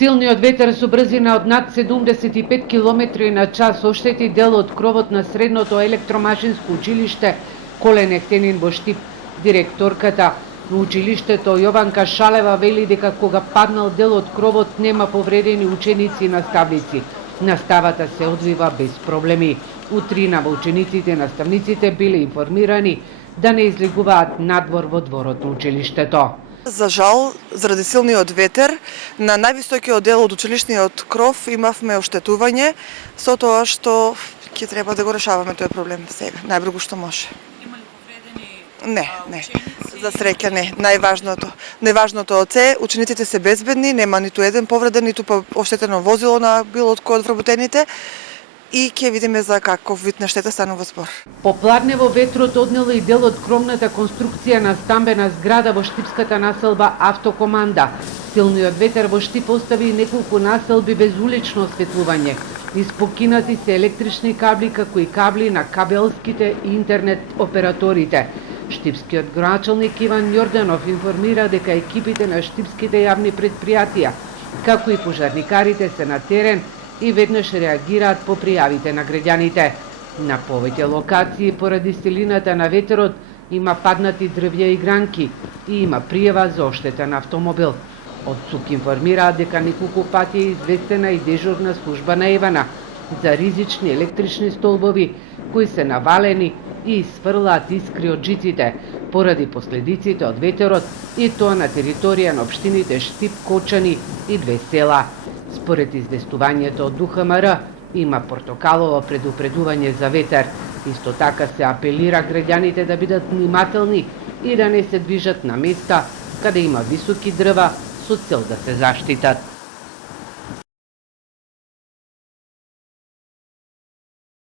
Силниот ветер со брзина од над 75 км на час оштети дел од кровот на средното електромашинско училиште Колен Ефтенин во Штип. Директорката на училиштето Јованка Шалева вели дека кога паднал дел од кровот нема повредени ученици и наставници. Наставата се одвива без проблеми. Утринава учениците и наставниците биле информирани да не излегуваат надвор во дворот на училиштето. За жал, заради силниот ветер, на највисокиот дел од училишниот кров имавме оштетување, со тоа што ќе треба да го решаваме тој проблем сега, најбрзо што може. Има ли повредени Не. ученици? За среќа не. Најважното од се, учениците се безбедни, нема ниту еден повреден, ниту оштетено возило на било од кој од вработените и ќе видиме за каков вид на штета станува збор. Попладнево ветрот однело и дел од кровната конструкција на стамбена зграда во штипската населба Автокоманда. Силниот ветер во Штип остави неколку населби без улично осветлување. Испокинати се електрични кабли, како и кабли на кабелските и интернет операторите. Штипскиот градоначалник Иван Јорданов информира дека екипите на штипските јавни предпријатија, како и пожарникарите се на терен и веднаш реагираат по пријавите на граѓаните. На повеќе локации поради силината на ветерот има паднати дрвја и гранки и има пријава за оштетен автомобил. Од ЦУК информираат дека неколку пати е известена и дежурна служба на Евана за ризични електрични столбови кои се навалени и isfрлаат искри од жиците поради последиците од ветерот и тоа на територија на општините Штип, Кочани и две села. Според известувањето од ДУХМР има портокалово предупредување за ветер. Исто така се апелира граѓаните да бидат внимателни и да не се движат на места каде има високи дрва со цел да се заштитат.